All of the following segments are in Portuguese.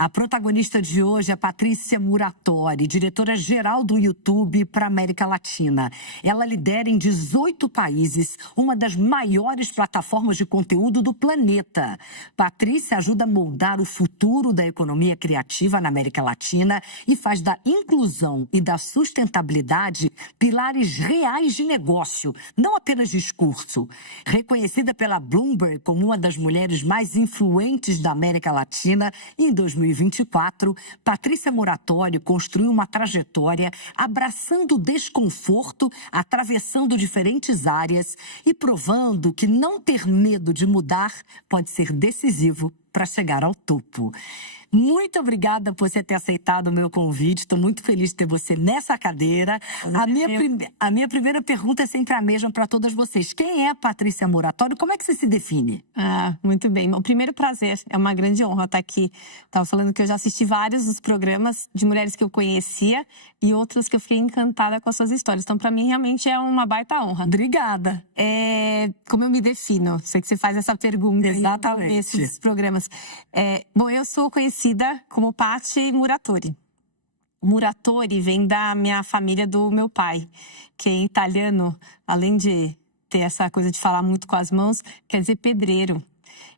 A protagonista de hoje é Patrícia Muratori, diretora-geral do YouTube para a América Latina. Ela lidera em 18 países uma das maiores plataformas de conteúdo do planeta. Patrícia ajuda a moldar o futuro da economia criativa na América Latina e faz da inclusão e da sustentabilidade pilares reais de negócio, não apenas discurso. Reconhecida pela Bloomberg como uma das mulheres mais influentes da América Latina, em 2024, Patrícia Muratori construiu uma trajetória abraçando o desconforto, atravessando diferentes áreas e provando que não ter medo de mudar pode ser decisivo para chegar ao topo. Muito obrigada por você ter aceitado o meu convite. Estou muito feliz de ter você nessa cadeira. A minha primeira pergunta é sempre a mesma para todas vocês. Quem é a Patrícia Muratori? Como é que você se define? Muito bem. O primeiro prazer, é uma grande honra estar aqui. Estava falando que eu já assisti vários dos programas de mulheres que eu conhecia e outros que eu fiquei encantada com as suas histórias. Então, para mim, realmente é uma baita honra. Obrigada. Como eu me defino? Sei que você faz essa pergunta. Exatamente. Nesses programas. Bom, eu sou conhecida como Pati Muratori. Muratori vem da minha família do meu pai, que em italiano, além de ter essa coisa de falar muito com as mãos, quer dizer pedreiro.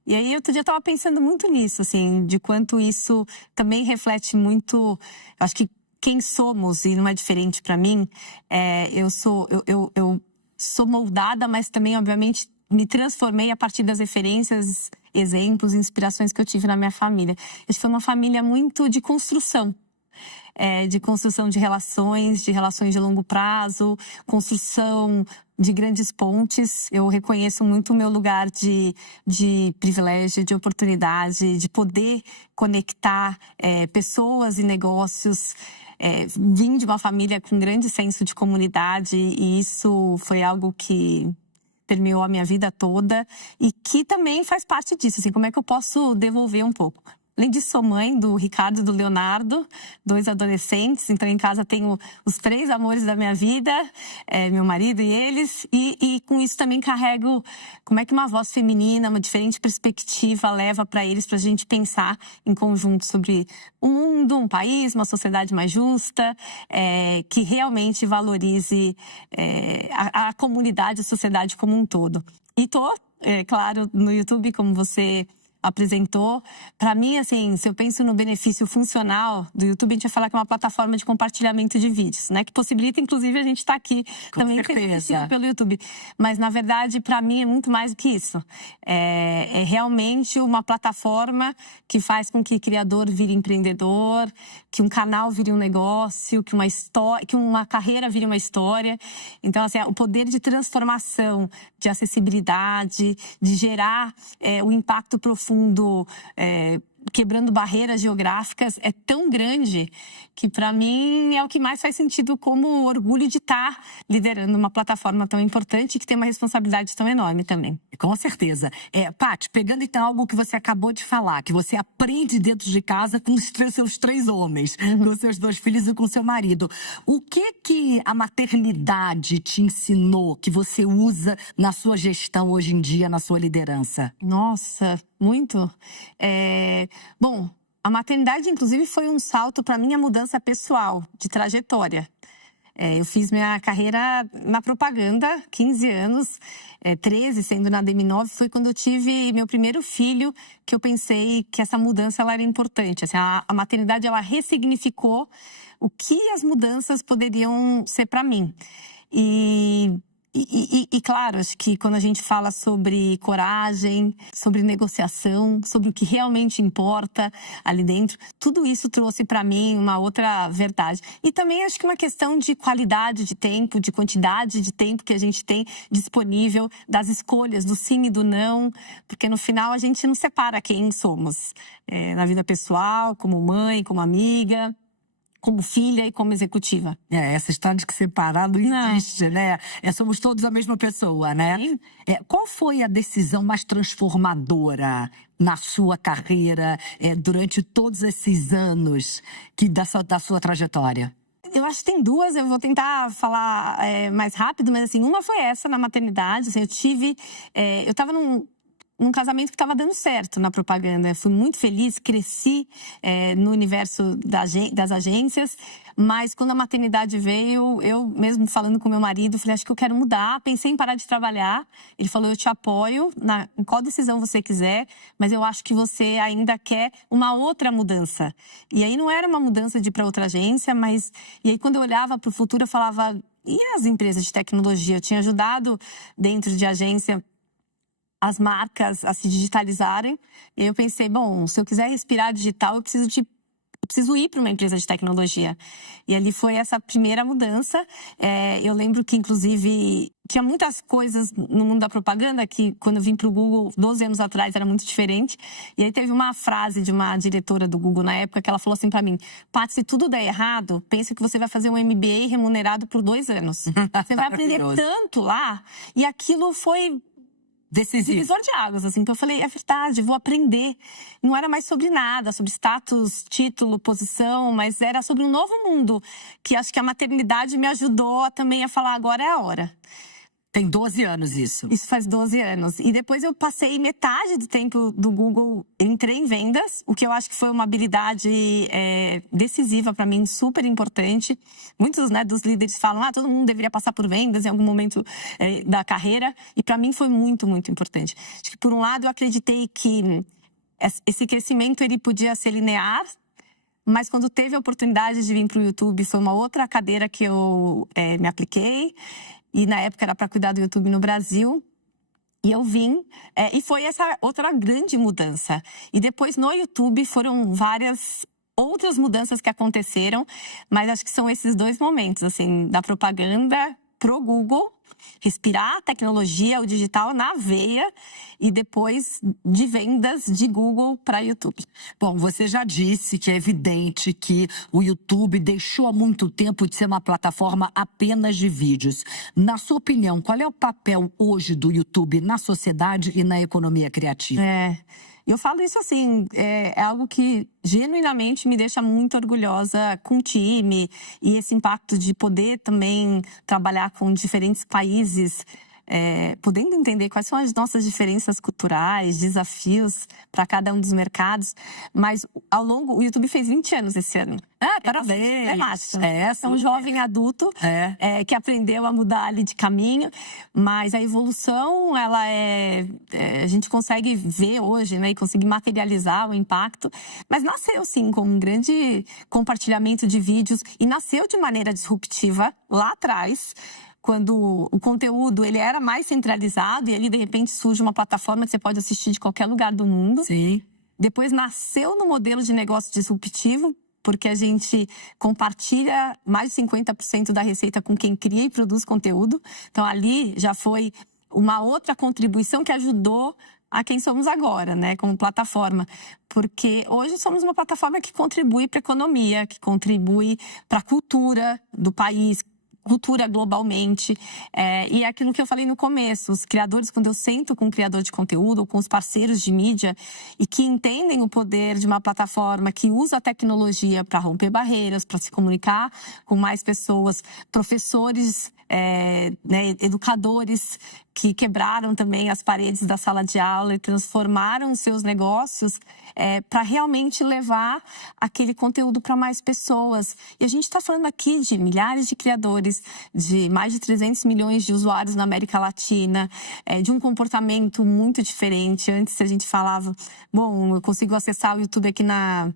E aí, outro dia eu estava pensando muito nisso, assim, de quanto isso também reflete muito, eu acho que quem somos, e não é diferente para mim, eu sou moldada, mas também, obviamente, me transformei a partir das referências, exemplos, inspirações que eu tive na minha família. Acho que foi uma família muito de construção de relações de longo prazo, construção de grandes pontes. Eu reconheço muito o meu lugar de privilégio, de oportunidade, de poder conectar pessoas e negócios. Vim de uma família com grande senso de comunidade e isso foi algo que permeou a minha vida toda e que também faz parte disso, assim, como é que eu posso devolver um pouco. Além disso, sou mãe do Ricardo e do Leonardo, 2 adolescentes, então em casa tenho os 3 amores da minha vida, meu marido e eles, e com isso também carrego como é que uma voz feminina, uma diferente perspectiva leva para eles, para a gente pensar em conjunto sobre o mundo, um país, uma sociedade mais justa, que realmente valorize a comunidade, a sociedade como um todo. E tô, claro, no YouTube, como você apresentou. Para mim, assim, se eu penso no benefício funcional do YouTube, a gente vai falar que é uma plataforma de compartilhamento de vídeos, né? Que possibilita, inclusive, a gente estar aqui também assistindo pelo YouTube. Mas, na verdade, para mim é muito mais do que isso. É realmente uma plataforma que faz com que o criador vire empreendedor, que um canal vire um negócio, que uma carreira vire uma história. Então, assim, o poder de transformação, de acessibilidade, de gerar o impacto profundo, quebrando barreiras geográficas, é tão grande que, para mim, é o que mais faz sentido como orgulho de estar liderando uma plataforma tão importante que tem uma responsabilidade tão enorme também. Com certeza. Paty, pegando então algo que você acabou de falar, que você aprende dentro de casa com os seus 3 homens, com os seus 2 filhos e com seu marido. O que a maternidade te ensinou, que você usa na sua gestão hoje em dia, na sua liderança? Nossa, muito. Bom, a maternidade, inclusive, foi um salto para minha mudança pessoal, de trajetória. Eu fiz minha carreira na propaganda, 15 anos, 13 sendo na DM9, foi quando eu tive meu primeiro filho que eu pensei que essa mudança ela era importante. Assim, a maternidade ela ressignificou o que as mudanças poderiam ser para mim. E claro, acho que quando a gente fala sobre coragem, sobre negociação, sobre o que realmente importa ali dentro, tudo isso trouxe para mim uma outra verdade. E também acho que uma questão de qualidade de tempo, de quantidade de tempo que a gente tem disponível, das escolhas, do sim e do não, porque no final a gente não separa quem somos na vida pessoal, como mãe, como amiga, como filha e como executiva. Essa história de que separar não existe, né? Somos todos a mesma pessoa, né? Qual foi a decisão mais transformadora na sua carreira durante todos esses anos da sua trajetória? Eu acho que tem 2, eu vou tentar falar mais rápido, mas assim, uma foi essa na maternidade. Assim, eu estava um casamento que estava dando certo na propaganda. Fui muito feliz, cresci no universo das agências, mas quando a maternidade veio, eu mesmo falando com meu marido, falei, acho que eu quero mudar, pensei em parar de trabalhar. Ele falou, eu te apoio em qual decisão você quiser, mas eu acho que você ainda quer uma outra mudança. E aí não era uma mudança de ir para outra agência, mas... E aí quando eu olhava para o futuro, eu falava, e as empresas de tecnologia? Eu tinha ajudado dentro de agência as marcas a se digitalizarem. E eu pensei, bom, se eu quiser respirar digital, eu preciso ir para uma empresa de tecnologia. E ali foi essa primeira mudança. Eu lembro que, inclusive, tinha muitas coisas no mundo da propaganda que, quando eu vim para o Google, 12 anos atrás, era muito diferente. E aí teve uma frase de uma diretora do Google na época que ela falou assim para mim, Paty, se tudo der errado, pensa que você vai fazer um MBA remunerado por 2 anos. Você vai aprender tanto lá. E aquilo foi... divisor de águas, assim, que eu falei, é verdade, vou aprender. Não era mais sobre nada, sobre status, título, posição, mas era sobre um novo mundo, que acho que a maternidade me ajudou também a falar, agora é a hora. Tem 12 anos isso. Isso faz 12 anos. E depois eu passei metade do tempo do Google, entrei em vendas, o que eu acho que foi uma habilidade decisiva para mim, super importante. Muitos, né, dos líderes falam, todo mundo deveria passar por vendas em algum momento da carreira. E para mim foi muito, muito importante. Acho que, por um lado, eu acreditei que esse crescimento ele podia ser linear, mas quando teve a oportunidade de vir para o YouTube, foi uma outra cadeira que eu me apliquei. E na época era para cuidar do YouTube no Brasil. E eu vim, e foi essa outra grande mudança. E depois no YouTube foram várias outras mudanças que aconteceram, mas acho que são esses 2 momentos, assim, da propaganda pro Google, respirar a tecnologia, o digital na veia, e depois de vendas de Google para YouTube. Bom, você já disse que é evidente que o YouTube deixou há muito tempo de ser uma plataforma apenas de vídeos. Na sua opinião, qual é o papel hoje do YouTube na sociedade e na economia criativa? Eu falo isso assim, é algo que genuinamente me deixa muito orgulhosa com o time e esse impacto de poder também trabalhar com diferentes países, podendo entender quais são as nossas diferenças culturais, desafios para cada um dos mercados. Mas o YouTube fez 20 anos esse ano. Parabéns! É massa. É um jovem adulto que aprendeu a mudar ali de caminho, mas a evolução, ela a gente consegue ver hoje, né, e conseguir materializar o impacto, mas nasceu sim com um grande compartilhamento de vídeos e nasceu de maneira disruptiva lá atrás, quando o conteúdo ele era mais centralizado e ali de repente surge uma plataforma que você pode assistir de qualquer lugar do mundo. Sim. Depois nasceu no modelo de negócio disruptivo, porque a gente compartilha mais de 50% da receita com quem cria e produz conteúdo. Então ali já foi uma outra contribuição que ajudou a quem somos agora, né, como plataforma. Porque hoje somos uma plataforma que contribui para a economia, que contribui para a cultura do país, cultura globalmente, e é aquilo que eu falei no começo, os criadores, quando eu sento com um criador de conteúdo ou com os parceiros de mídia e que entendem o poder de uma plataforma que usa a tecnologia para romper barreiras, para se comunicar com mais pessoas, professores, né, educadores que quebraram também as paredes da sala de aula e transformaram seus negócios para realmente levar aquele conteúdo para mais pessoas. E a gente está falando aqui de milhares de criadores, de mais de 300 milhões de usuários na América Latina, de um comportamento muito diferente. Antes a gente falava, bom, eu consigo acessar o YouTube aqui na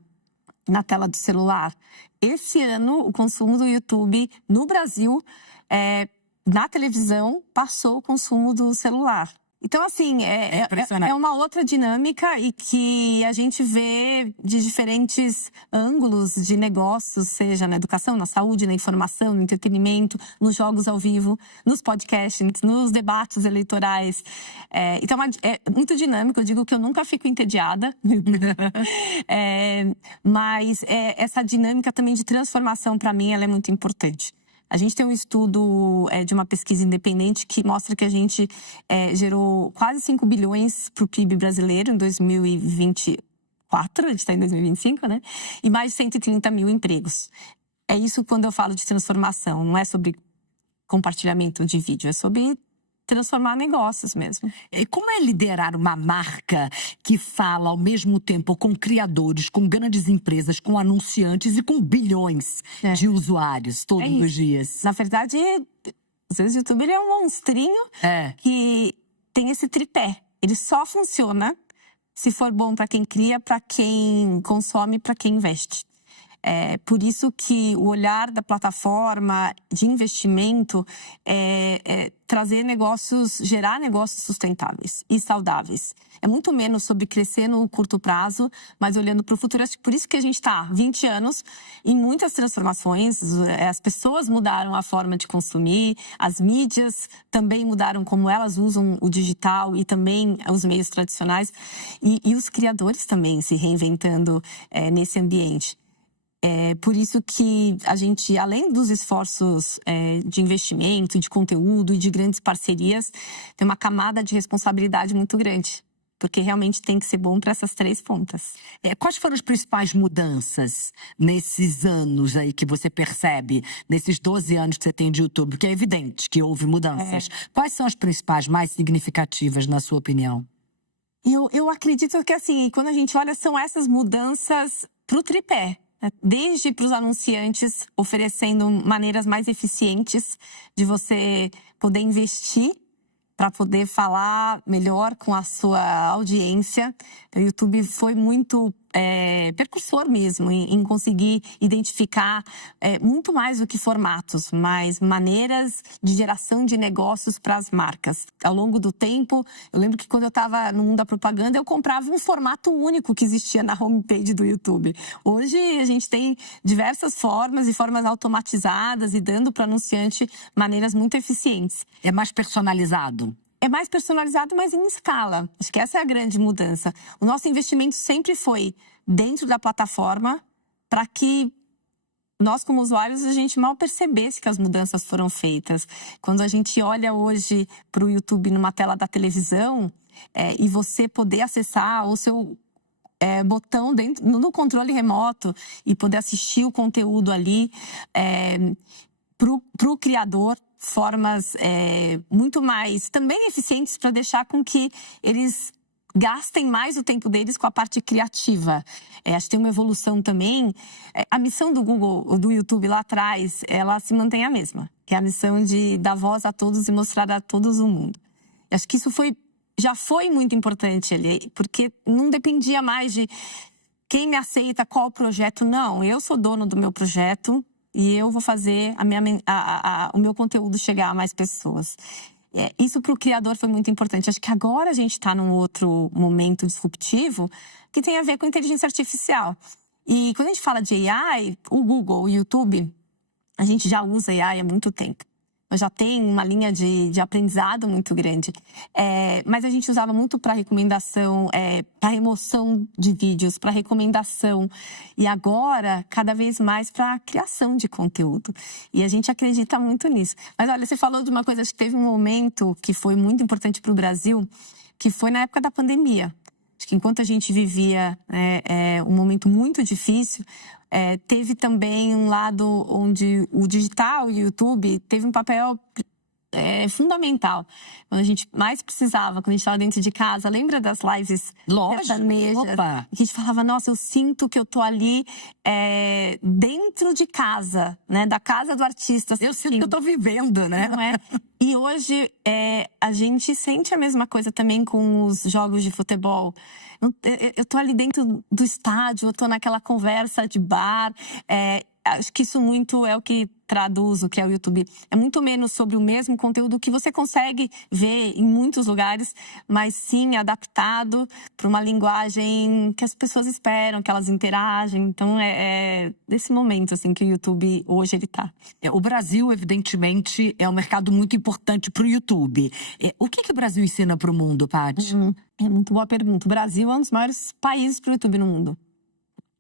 tela do celular. Esse ano, o consumo do YouTube no Brasil, na televisão, passou o consumo do celular. Então, assim, é uma outra dinâmica e que a gente vê de diferentes ângulos de negócios, seja na educação, na saúde, na informação, no entretenimento, nos jogos ao vivo, nos podcasts, nos debates eleitorais. Então, é muito dinâmico. Eu digo que eu nunca fico entediada. Mas essa dinâmica também de transformação, para mim, ela é muito importante. A gente tem um estudo de uma pesquisa independente que mostra que a gente gerou quase 5 bilhões para o PIB brasileiro em 2024, a gente está em 2025, né? E mais de 130 mil empregos. É isso quando eu falo de transformação, não é sobre compartilhamento de vídeo, é sobre transformar negócios mesmo. E como é liderar uma marca que fala ao mesmo tempo com criadores, com grandes empresas, com anunciantes e com bilhões de usuários todos os dias? Na verdade, às vezes o YouTube ele é um monstrinho que tem esse tripé. Ele só funciona se for bom para quem cria, para quem consome, para quem investe. Por isso que o olhar da plataforma de investimento é trazer negócios, gerar negócios sustentáveis e saudáveis. É muito menos sobre crescer no curto prazo, mas olhando para o futuro. Por isso que a gente está há 20 anos em muitas transformações. As pessoas mudaram a forma de consumir, as mídias também mudaram como elas usam o digital e também os meios tradicionais. E os criadores também se reinventando nesse ambiente. Por isso que a gente, além dos esforços de investimento, de conteúdo e de grandes parcerias, tem uma camada de responsabilidade muito grande. Porque realmente tem que ser bom para essas 3 pontas. Quais foram as principais mudanças nesses anos aí que você percebe, nesses 12 anos que você tem de YouTube? Porque é evidente que houve mudanças. Quais são as principais, mais significativas, na sua opinião? Eu acredito que, assim, quando a gente olha, são essas mudanças para o tripé. Desde para os anunciantes, oferecendo maneiras mais eficientes de você poder investir para poder falar melhor com a sua audiência. O YouTube foi muito percursor mesmo em conseguir identificar muito mais do que formatos, mas maneiras de geração de negócios para as marcas. Ao longo do tempo, eu lembro que quando eu estava no mundo da propaganda, eu comprava um formato único que existia na homepage do YouTube. Hoje, a gente tem diversas formas e formas automatizadas e dando para o anunciante maneiras muito eficientes. É mais personalizado? É mais personalizado, mas em escala. Acho que essa é a grande mudança. O nosso investimento sempre foi dentro da plataforma para que nós, como usuários, a gente mal percebesse que as mudanças foram feitas. Quando a gente olha hoje para o YouTube numa tela da televisão e você poder acessar o seu botão no controle remoto e poder assistir o conteúdo ali para o criador, formas muito mais também eficientes para deixar com que eles gastem mais o tempo deles com a parte criativa. Acho que tem uma evolução também. A missão do Google, do YouTube lá atrás, ela se mantém a mesma, que é a missão de dar voz a todos e mostrar a todos o mundo. Acho que isso já foi muito importante ali, porque não dependia mais de quem me aceita, qual projeto. Não, eu sou dono do meu projeto, e eu vou fazer o meu conteúdo chegar a mais pessoas. Isso para o criador foi muito importante. Acho que agora a gente está num outro momento disruptivo que tem a ver com inteligência artificial. E quando a gente fala de AI, o Google, o YouTube, a gente já usa AI há muito tempo. Já tem uma linha de aprendizado muito grande. Mas a gente usava muito para recomendação, para remoção de vídeos, para recomendação. E agora, cada vez mais para criação de conteúdo. E a gente acredita muito nisso. Mas olha, você falou de uma coisa, acho que teve um momento que foi muito importante para o Brasil, que foi na época da pandemia. Acho que enquanto a gente vivia um momento muito difícil, teve também um lado onde o digital e o YouTube teve um papel fundamental. Quando a gente mais precisava, quando a gente estava dentro de casa, lembra das lives sertanejas? Opa. Que a gente falava, nossa, eu sinto que eu tô ali dentro de casa, né? Da casa do artista. Eu sinto que eu tô vivendo, né? Não é? E hoje a gente sente a mesma coisa também com os jogos de futebol. Eu tô ali dentro do estádio, eu tô naquela conversa de bar. Acho que isso muito é o que traduz o que é o YouTube. É muito menos sobre o mesmo conteúdo que você consegue ver em muitos lugares, mas sim adaptado para uma linguagem que as pessoas esperam, que elas interagem. Então é desse momento assim que o YouTube hoje ele tá. O Brasil, evidentemente, é um mercado muito importante para o YouTube. O que o Brasil ensina para o mundo, Paty? É muito boa pergunta. O Brasil é um dos maiores países para o YouTube no mundo.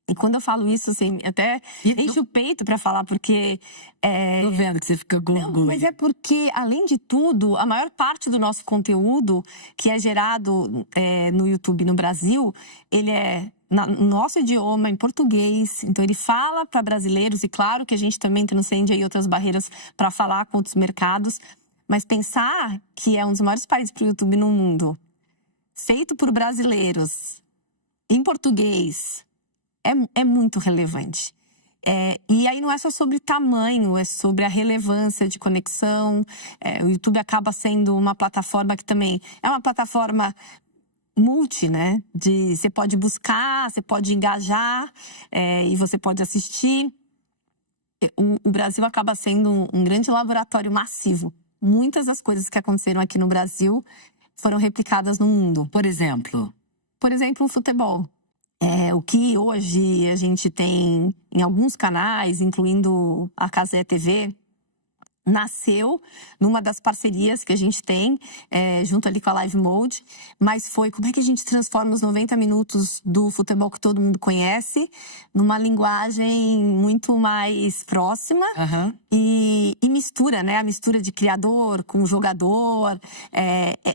E quando eu falo isso, assim, até enche o peito para falar, porque... Tô vendo que você fica com orgulho. Mas é porque, além de tudo, a maior parte do nosso conteúdo que é gerado no YouTube no Brasil, ele é no nosso idioma, em português. Então, ele fala para brasileiros, e claro que a gente também transcende aí outras barreiras para falar com outros mercados. Mas pensar que é um dos maiores países para o YouTube no mundo, feito por brasileiros, em português, é muito relevante. E aí não é só sobre tamanho, é sobre a relevância de conexão. O YouTube acaba sendo uma plataforma que também é uma plataforma multi, né? Você pode buscar, você pode engajar, e você pode assistir. O Brasil acaba sendo um grande laboratório massivo. Muitas das coisas que aconteceram aqui no Brasil foram replicadas no mundo. Por exemplo? Por exemplo, o futebol. O que hoje a gente tem em alguns canais, incluindo a Cazé TV, nasceu numa das parcerias que a gente tem, junto ali com a Live Mode, mas foi como é que a gente transforma os 90 minutos do futebol que todo mundo conhece numa linguagem muito mais próxima. Uhum. E mistura, né? A mistura de criador com jogador.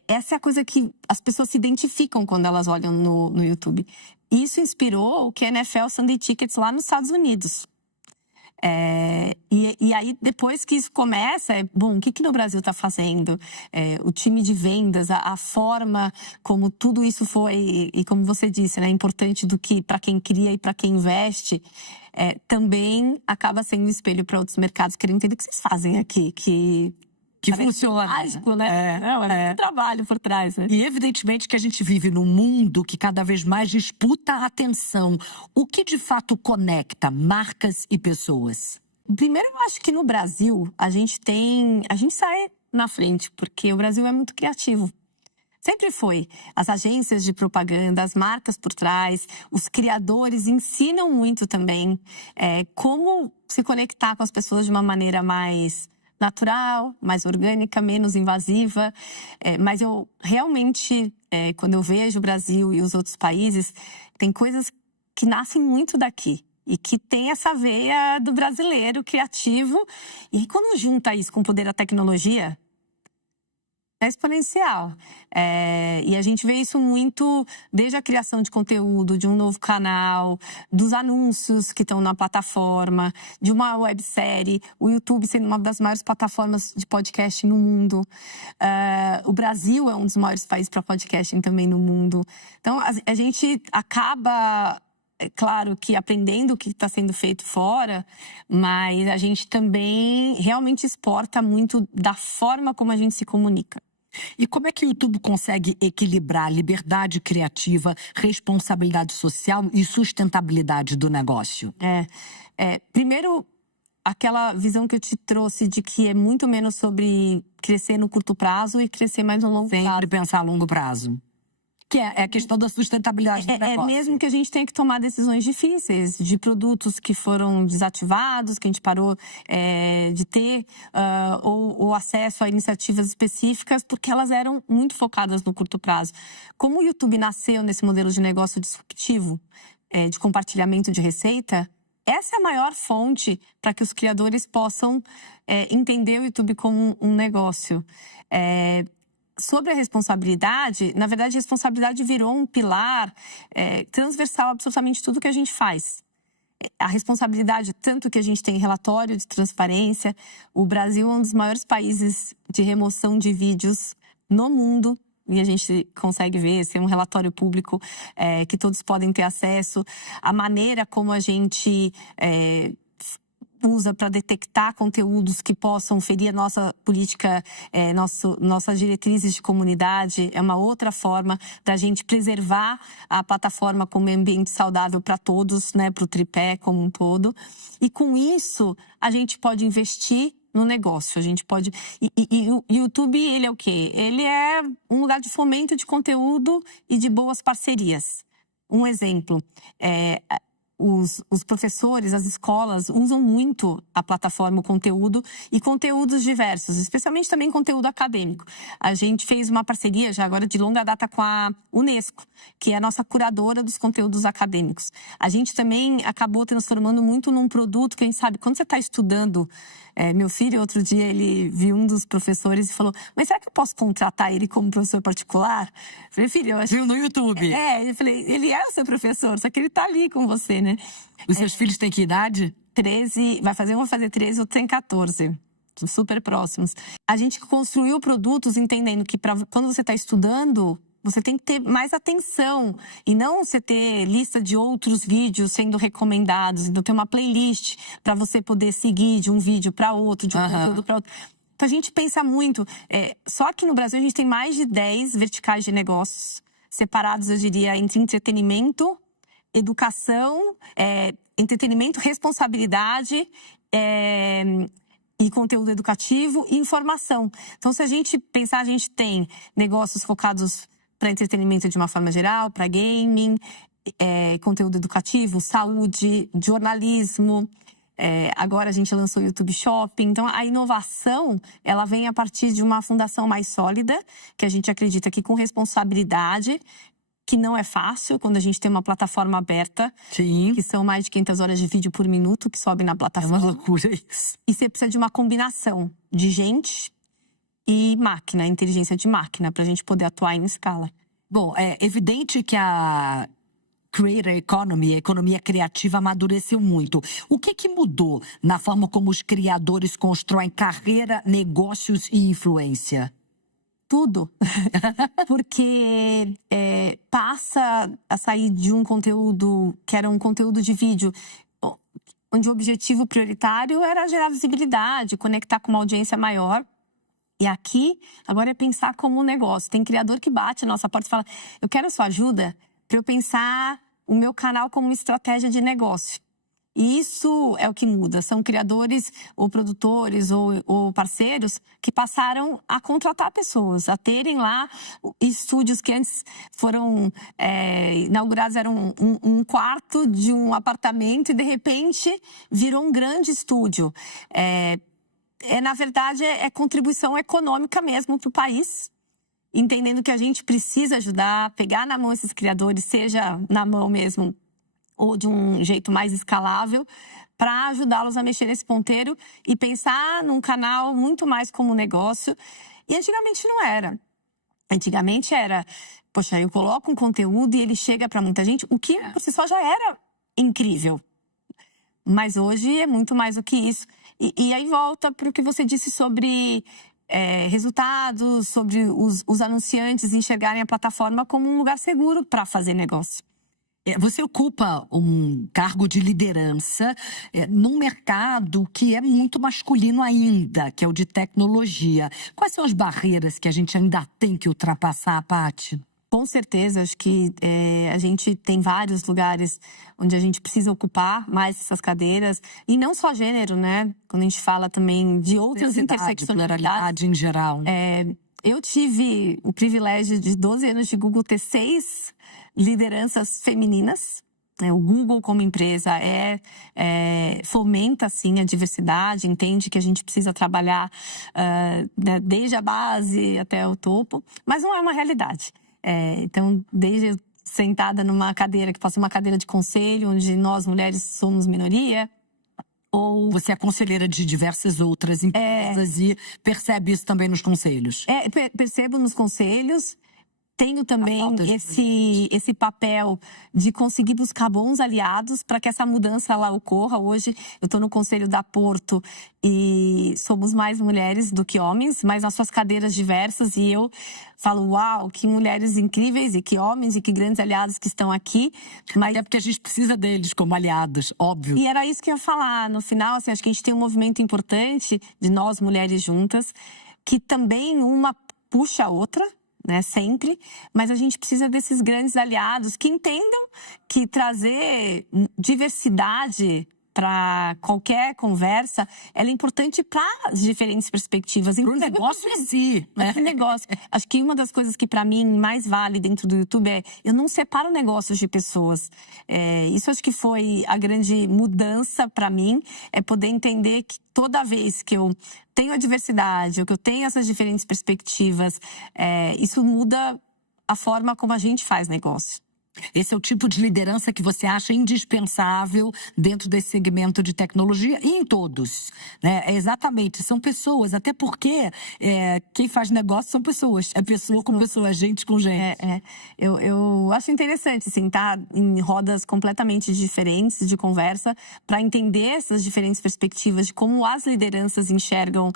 Essa é a coisa que as pessoas se identificam quando elas olham no YouTube. Isso inspirou o que a NFL Sunday Tickets lá nos Estados Unidos. E aí, depois que isso começa, o que no Brasil está fazendo? O time de vendas, a forma como tudo isso foi, e como você disse, né, importante do que para quem cria e para quem investe, também acaba sendo um espelho para outros mercados querendo entender o que vocês fazem aqui, que funciona. Mágico, né? É muito trabalho por trás, né? E evidentemente que a gente vive num mundo que cada vez mais disputa a atenção. O que de fato conecta marcas e pessoas? Primeiro, eu acho que no Brasil a gente sai na frente, porque o Brasil é muito criativo. Sempre foi. As agências de propaganda, as marcas por trás, os criadores ensinam muito também como se conectar com as pessoas de uma maneira mais natural, mais orgânica, menos invasiva. Mas eu realmente, quando eu vejo o Brasil e os outros países, tem coisas que nascem muito daqui. E que tem essa veia do brasileiro criativo. E aí, quando junta isso com o poder da tecnologia, é exponencial. E a gente vê isso muito desde a criação de conteúdo, de um novo canal, dos anúncios que estão na plataforma, de uma websérie, o YouTube sendo uma das maiores plataformas de podcasting no mundo. O Brasil é um dos maiores países para podcasting também no mundo. Então, a gente acaba, claro, que aprendendo o que está sendo feito fora, mas a gente também realmente exporta muito da forma como a gente se comunica. E como é que o YouTube consegue equilibrar liberdade criativa, responsabilidade social e sustentabilidade do negócio? Primeiro, aquela visão que eu te trouxe de que é muito menos sobre crescer no curto prazo e crescer mais no longo prazo. Sempre pensar a longo prazo. Que é a questão da sustentabilidade do negócio. É mesmo que a gente tenha que tomar decisões difíceis de produtos que foram desativados, que a gente parou de ter, ou acesso a iniciativas específicas, porque elas eram muito focadas no curto prazo. Como o YouTube nasceu nesse modelo de negócio disruptivo, de compartilhamento de receita, essa é a maior fonte para que os criadores possam entender o YouTube como um negócio. Sobre a responsabilidade, na verdade, a responsabilidade virou um pilar transversal a absolutamente tudo que a gente faz. A responsabilidade, tanto que a gente tem relatório de transparência, o Brasil é um dos maiores países de remoção de vídeos no mundo, e a gente consegue ver, esse é um relatório público que todos podem ter acesso. A maneira como a gente usa para detectar conteúdos que possam ferir a nossa política, nossas diretrizes de comunidade, é uma outra forma da gente preservar a plataforma como um ambiente saudável para todos, né, para o tripé como um todo. E com isso, a gente pode investir no negócio, a gente pode... E o YouTube, ele é o quê? Ele é um lugar de fomento de conteúdo e de boas parcerias. Um exemplo, os professores, as escolas usam muito a plataforma, o conteúdo e conteúdos diversos, especialmente também conteúdo acadêmico. A gente fez uma parceria já agora de longa data com a Unesco, que é a nossa curadora dos conteúdos acadêmicos. A gente também acabou transformando muito num produto que a gente sabe, quando você está estudando, meu filho, outro dia, ele viu um dos professores e falou, mas será que eu posso contratar ele como professor particular? Eu falei, filho, eu acho... Viu no YouTube? Eu falei, ele é o seu professor, só que ele está ali com você, né? Os seus filhos têm que idade? 13, um vai fazer 13, outro tem 14. super próximos. A gente construiu produtos entendendo que quando você está estudando, você tem que ter mais atenção e não você ter lista de outros vídeos sendo recomendados. Então, ter uma playlist para você poder seguir de um vídeo para outro, de um conteúdo para outro. Então, a gente pensa muito. Só que no Brasil, a gente tem mais de 10 verticais de negócios separados, eu diria, entre entretenimento, educação, entretenimento, responsabilidade e conteúdo educativo e informação. Então, se a gente pensar, a gente tem negócios focados para entretenimento de uma forma geral, para gaming, conteúdo educativo, saúde, jornalismo. Agora a gente lançou o YouTube Shopping. Então, a inovação, ela vem a partir de uma fundação mais sólida, que a gente acredita que com responsabilidade, que não é fácil quando a gente tem uma plataforma aberta. Sim. Que são mais de 500 horas de vídeo por minuto que sobem na plataforma. É uma loucura isso. E você precisa de uma combinação de gente e máquina, inteligência de máquina, para a gente poder atuar em escala. Bom, é evidente que a Creator Economy, a economia criativa, amadureceu muito. O que mudou na forma como os criadores constroem carreira, negócios e influência? Tudo. Porque passa a sair de um conteúdo que era um conteúdo de vídeo, onde o objetivo prioritário era gerar visibilidade, conectar com uma audiência maior. E aqui, agora é pensar como um negócio. Tem criador que bate na nossa porta e fala: eu quero a sua ajuda para eu pensar o meu canal como uma estratégia de negócio. E isso é o que muda. São criadores ou produtores ou parceiros que passaram a contratar pessoas, a terem lá estúdios que antes foram inaugurados, eram um quarto de um apartamento e, de repente, virou um grande estúdio. Na verdade, é contribuição econômica mesmo para o país, entendendo que a gente precisa ajudar, pegar na mão esses criadores, seja na mão mesmo ou de um jeito mais escalável, para ajudá-los a mexer nesse ponteiro e pensar num canal muito mais como negócio. E antigamente não era. Antigamente era, poxa, eu coloco um conteúdo e ele chega para muita gente, o que por si só já era incrível. Mas hoje é muito mais do que isso. E aí volta para o que você disse sobre resultados, sobre os anunciantes enxergarem a plataforma como um lugar seguro para fazer negócio. Você ocupa um cargo de liderança num mercado que é muito masculino ainda, que é o de tecnologia. Quais são as barreiras que a gente ainda tem que ultrapassar, Paty? Com certeza, acho que a gente tem vários lugares onde a gente precisa ocupar mais essas cadeiras. E não só gênero, né? Quando a gente fala também de outras interseccionalidades. Pluralidade em geral. Eu tive o privilégio de 12 anos de Google ter 6 lideranças femininas. O Google, como empresa, fomenta, sim, a diversidade, entende que a gente precisa trabalhar desde a base até o topo, mas não é uma realidade. Então, desde sentada numa cadeira, que pode ser uma cadeira de conselho, onde nós, mulheres, somos minoria, ou... Você é conselheira de diversas outras empresas e percebe isso também nos conselhos? Percebo nos conselhos. Tenho também esse papel de conseguir buscar bons aliados para que essa mudança ela ocorra. Hoje eu estou no Conselho da Porto e somos mais mulheres do que homens, mas nas suas cadeiras diversas. E eu falo, uau, que mulheres incríveis e que homens e que grandes aliados que estão aqui. Mas é porque a gente precisa deles como aliados, óbvio. E era isso que eu ia falar. No final, assim, acho que a gente tem um movimento importante de nós mulheres juntas, que também uma puxa a outra. Né, sempre, mas a gente precisa desses grandes aliados que entendam que trazer diversidade para qualquer conversa é importante para as diferentes perspectivas. Para o negócio em si. Né? Negócio. Acho que uma das coisas que para mim mais vale dentro do YouTube é eu não separo negócios de pessoas. Isso acho que foi a grande mudança para mim, é poder entender que toda vez que eu tenho a diversidade, ou que eu tenho essas diferentes perspectivas, isso muda a forma como a gente faz negócio. Esse é o tipo de liderança que você acha indispensável dentro desse segmento de tecnologia e em todos, né? Exatamente, são pessoas, até porque quem faz negócio são pessoas. É pessoa com pessoa, gente com gente. Eu acho interessante, assim, estar em rodas completamente diferentes de conversa para entender essas diferentes perspectivas de como as lideranças enxergam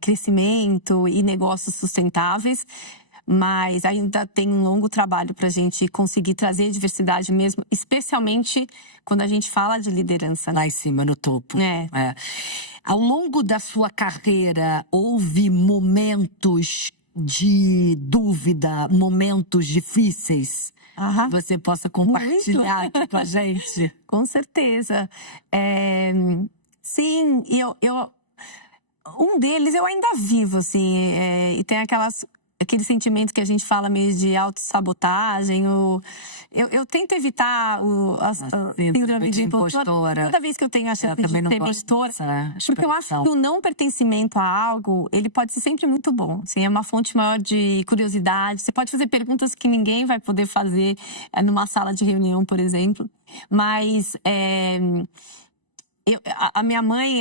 crescimento e negócios sustentáveis. Mas ainda tem um longo trabalho para a gente conseguir trazer diversidade mesmo, especialmente quando a gente fala de liderança. Lá em cima, no topo. Ao longo da sua carreira, houve momentos de dúvida, momentos difíceis que você possa compartilhar aqui com a gente? Com certeza. Sim, e um deles eu ainda vivo, assim, e tem aquele sentimento que a gente fala meio de autossabotagem. Eu tento evitar a síndrome de impostora. Toda vez que eu tenho a chance de ser impostora. Porque eu acho que o não pertencimento a algo, ele pode ser sempre muito bom. Assim, é uma fonte maior de curiosidade. Você pode fazer perguntas que ninguém vai poder fazer numa sala de reunião, por exemplo. Mas a minha mãe,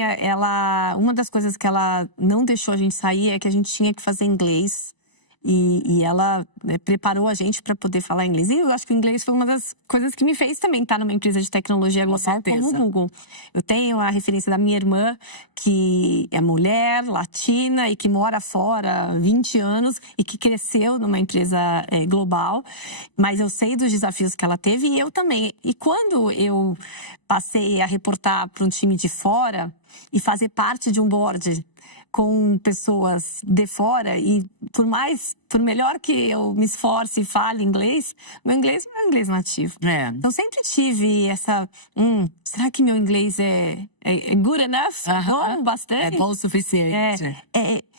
uma das coisas que ela não deixou a gente sair é que a gente tinha que fazer inglês. E ela preparou a gente para poder falar inglês. E eu acho que o inglês foi uma das coisas que me fez também estar numa empresa de tecnologia global como o Google. Eu tenho a referência da minha irmã, que é mulher, latina e que mora fora há 20 anos e que cresceu numa empresa global. Mas eu sei dos desafios que ela teve e eu também. E quando eu passei a reportar para um time de fora e fazer parte de um board com pessoas de fora, e por melhor que eu me esforce e fale inglês, meu inglês não é inglês nativo. Então sempre tive essa, será que meu inglês é good enough? Bom, bastante? É bom o suficiente.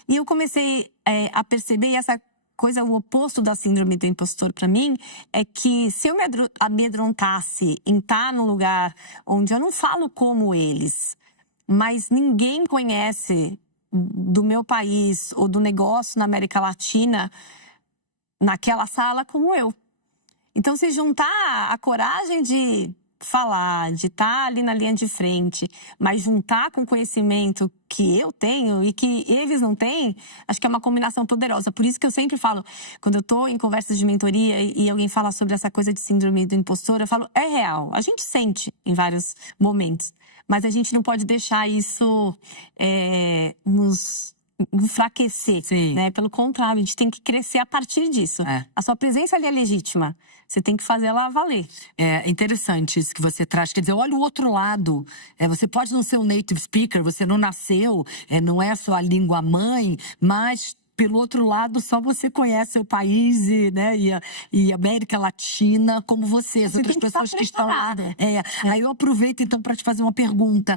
E eu comecei a perceber essa coisa, o oposto da síndrome do impostor para mim, é que se eu me amedrontasse em estar num lugar onde eu não falo como eles, mas ninguém conhece do meu país ou do negócio na América Latina naquela sala como eu. Então, se juntar a coragem de falar, de estar ali na linha de frente, mas juntar com o conhecimento que eu tenho e que eles não têm, acho que é uma combinação poderosa. Por isso que eu sempre falo, quando eu estou em conversas de mentoria e alguém fala sobre essa coisa de síndrome do impostor, eu falo, é real. A gente sente em vários momentos, mas a gente não pode deixar isso nos enfraquecer, né? Pelo contrário, a gente tem que crescer a partir disso. A sua presença ali é legítima. Você tem que fazer ela valer. É interessante isso que você traz. Quer dizer, olha o outro lado. Você pode não ser um native speaker, você não nasceu, não é a sua língua mãe, mas pelo outro lado, só você conhece o país e a América Latina como você, as outras pessoas que estão lá. Aí eu aproveito então para te fazer uma pergunta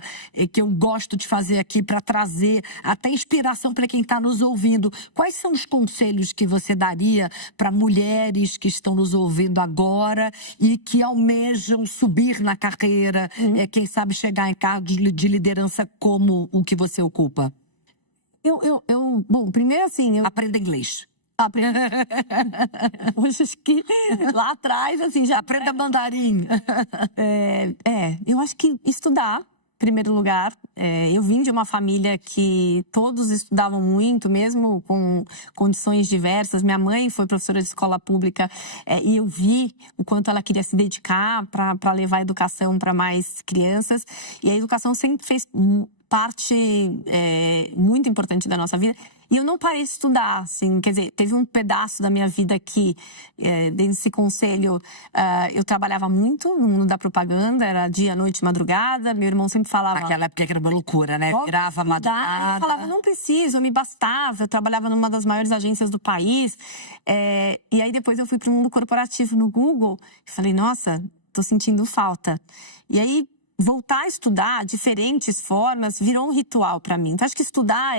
que eu gosto de fazer aqui para trazer até inspiração para quem está nos ouvindo. Quais são os conselhos que você daria para mulheres que estão nos ouvindo agora e que almejam subir na carreira, quem sabe chegar em cargos de liderança como o que você ocupa? Bom, primeiro assim... Aprenda inglês. Acho que lá atrás, assim, já... Aprenda mandarim. Eu acho que estudar, em primeiro lugar. Eu vim de uma família que todos estudavam muito, mesmo com condições diversas. Minha mãe foi professora de escola pública e eu vi o quanto ela queria se dedicar para levar a educação para mais crianças. E a educação sempre fez parte muito importante da nossa vida. E eu não parei de estudar, assim, quer dizer, teve um pedaço da minha vida que, dentro desse conselho, eu trabalhava muito no mundo da propaganda, era dia, noite, madrugada. Meu irmão sempre falava... Naquela época era uma loucura, né? Virava madrugada. Eu falava, não preciso, eu me bastava. Eu trabalhava numa das maiores agências do país. E aí depois eu fui para o mundo corporativo no Google e falei, nossa, tô sentindo falta. E aí, voltar a estudar diferentes formas virou um ritual para mim. Então, acho que estudar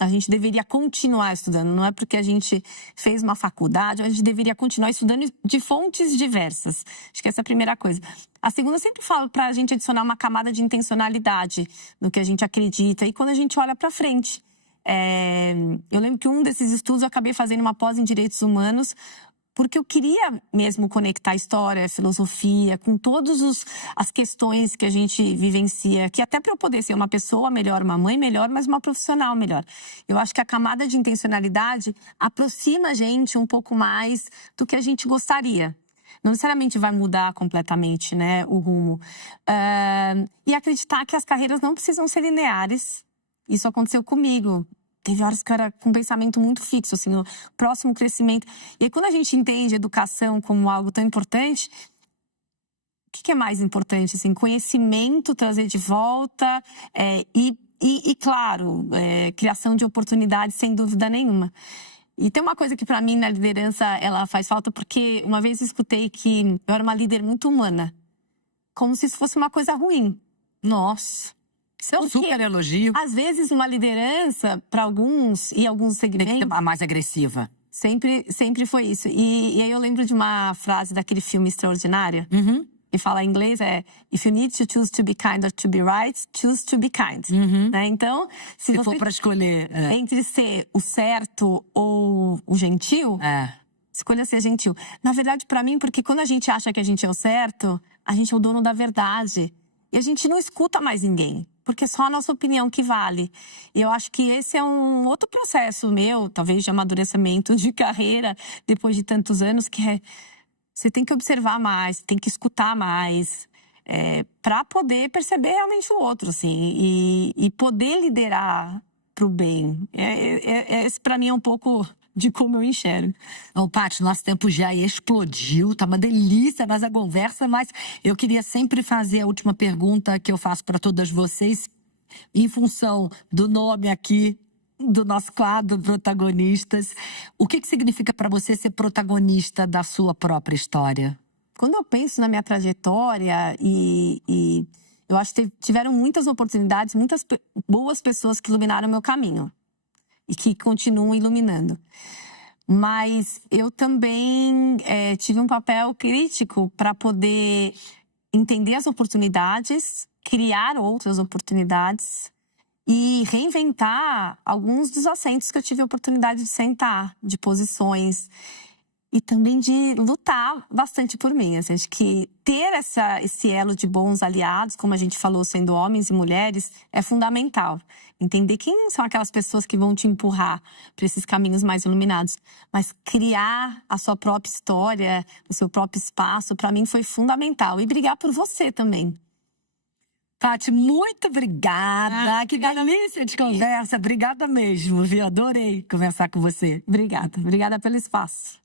a gente deveria continuar estudando. Não é porque a gente fez uma faculdade, a gente deveria continuar estudando de fontes diversas. Acho que essa é a primeira coisa. A segunda, eu sempre falo para a gente adicionar uma camada de intencionalidade no que a gente acredita e quando a gente olha para frente. Eu lembro que um desses estudos eu acabei fazendo uma pós em Direitos Humanos porque eu queria mesmo conectar história, filosofia, com todas as questões que a gente vivencia, que até para eu poder ser uma pessoa melhor, uma mãe melhor, mas uma profissional melhor. Eu acho que a camada de intencionalidade aproxima a gente um pouco mais do que a gente gostaria. Não necessariamente vai mudar completamente, né, o rumo. E acreditar que as carreiras não precisam ser lineares. Isso aconteceu comigo. Teve horas que eu era com um pensamento muito fixo, assim, no próximo crescimento. E aí, quando a gente entende educação como algo tão importante, o que é mais importante? Assim, conhecimento, trazer de volta e claro, criação de oportunidades, sem dúvida nenhuma. E tem uma coisa que para mim na liderança ela faz falta, porque uma vez eu escutei que eu era uma líder muito humana. Como se isso fosse uma coisa ruim. Nossa, isso é um super elogio. Às vezes uma liderança, para alguns e alguns segmentos... Tem que ser mais agressiva. Sempre foi isso. E aí eu lembro de uma frase daquele filme Extraordinária. Que fala em inglês, if you need to choose to be kind or to be right, choose to be kind. Né? Então, se for para escolher... Entre ser o certo ou o gentil, escolha ser gentil. Na verdade, para mim, porque quando a gente acha que a gente é o certo, a gente é o dono da verdade. E a gente não escuta mais ninguém, porque é só a nossa opinião que vale. E eu acho que esse é um outro processo meu, talvez de amadurecimento de carreira, depois de tantos anos, que é... Você tem que observar mais, tem que escutar mais, para poder perceber realmente o outro, assim, e poder liderar para o bem. Esse, para mim, é um pouco de como eu enxergo. Bom, Paty, nosso tempo já explodiu, tá uma delícia nossa conversa, mas eu queria sempre fazer a última pergunta que eu faço para todas vocês, em função do nome aqui do nosso quadro Protagonistas. O que significa para você ser protagonista da sua própria história? Quando eu penso na minha trajetória e eu acho que tiveram muitas oportunidades, muitas boas pessoas que iluminaram o meu caminho e que continuam iluminando. Mas eu também tive um papel crítico para poder entender as oportunidades, criar outras oportunidades e reinventar alguns dos assentos que eu tive a oportunidade de sentar, de posições. E também de lutar bastante por mim. Assim, acho que ter esse elo de bons aliados, como a gente falou, sendo homens e mulheres, é fundamental. Entender quem são aquelas pessoas que vão te empurrar para esses caminhos mais iluminados. Mas criar a sua própria história, o seu próprio espaço, para mim foi fundamental. E brigar por você também. Paty, muito obrigada. Que delícia de conversa. Obrigada mesmo, viu? Adorei conversar com você. Obrigada pelo espaço.